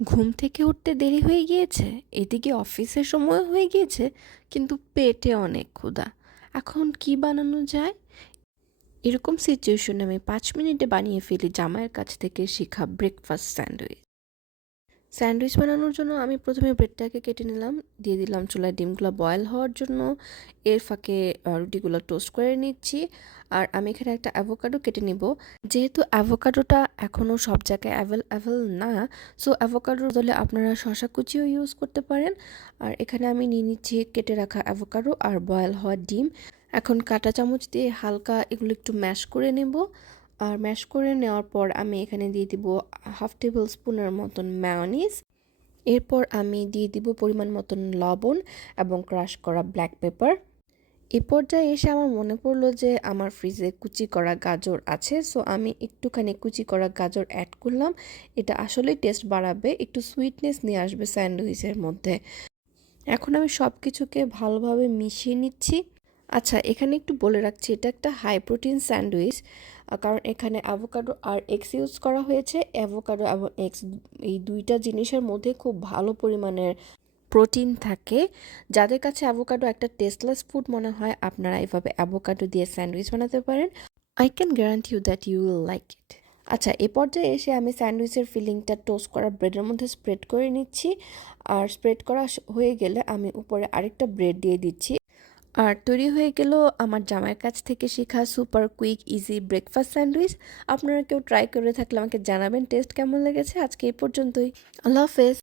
ঘুম থেকে উঠতে দেরি হয়ে গিয়েছে, এদিকে অফিসের সময় হয়ে গিয়েছে, কিন্তু পেটে অনেক ক্ষুধা। এখন কি বানানো যায়? এরকম সিচুয়েশনে আমি 5 মিনিটে বানিয়ে ফেলি জামাইয়ের কাছ থেকে শেখা ব্রেকফাস্ট স্যান্ডউইচ। স্যান্ডউইচ বানানোর জন্য আমি প্রথমে ব্রেডটাকে কেটে নিলাম, দিয়ে দিলাম চুলায় ডিমগুলো বয়েল হওয়ার জন্য। এর ফাঁকে রুটিগুলো টোস্ট করে নিচ্ছি। আর আমি এখানে একটা অ্যাভোকাডো কেটে নিব। যেহেতু অ্যাভোকাডোটা এখনও সব জায়গায় অ্যাভেলেবল না, সো অ্যাভোকাডোর বদলে আপনারা শসা কুচিও ইউজ করতে পারেন। আর এখানে আমি নিয়ে নিচ্ছি কেটে রাখা অ্যাভোকাডো আর বয়েল হওয়া ডিম। এখন কাঁটা চামচ দিয়ে হালকা এগুলো একটু ম্যাশ করে নেব। আর ম্যাশ করে নেওয়ার পর আমি এখানে দিয়ে দিব হাফ টেবিল স্পুনের মতন মেয়োনিজ। এরপর আমি দিয়ে দিব পরিমাণ মতন লবণ এবং ক্রাশ করা ব্ল্যাক পেপার। এ পর্যায়ে এসে আমার মনে পড়লো যে আমার ফ্রিজে কুচি করা গাজর আছে, সো আমি একটুখানি কুচি করা গাজর অ্যাড করলাম। এটা আসলেই টেস্ট বাড়াবে, একটু সুইটনেস নিয়ে আসবে স্যান্ডউইচের মধ্যে। এখন আমি সব কিছুকে ভালোভাবে মিশিয়ে নিচ্ছি। আচ্ছা, এখানে একটু বলে রাখছি, এটা একটা হাই প্রোটিন স্যান্ডউইচ, কারণ এখানে অ্যাভোকাডো আর এগস ইউজ করা হয়েছে। অ্যাভোকাডো এবং এগস এই দুইটা জিনিসের মধ্যে খুব ভালো পরিমাণের প্রোটিন থাকে। যাদের কাছে অ্যাভোকাডো একটা টেস্টলেস ফুড মনে হয়, আপনারা এভাবে অ্যাভোকাডো দিয়ে স্যান্ডউইচ বানাতে পারেন। I can guarantee you that you will like it. আচ্ছা, এ পর্যায়ে এসে আমি স্যান্ডউইচের ফিলিংটা টোস্ট করা ব্রেডের মধ্যে স্প্রেড করে নিচ্ছি। আর স্প্রেড করা হয়ে গেলে আমি উপরে আরেকটা ব্রেড দিয়ে দিচ্ছি। আর তৈরি হয়ে গেল আমার জামাইয়ের কাছ থেকে শেখা super quick easy breakfast sandwich. আপনারা কেউ ট্রাই করে থাকলে আমাকে জানাবেন টেস্ট কেমন লেগেছে। আজকে এই পর্যন্তই। আল্লাহ হাফেজ।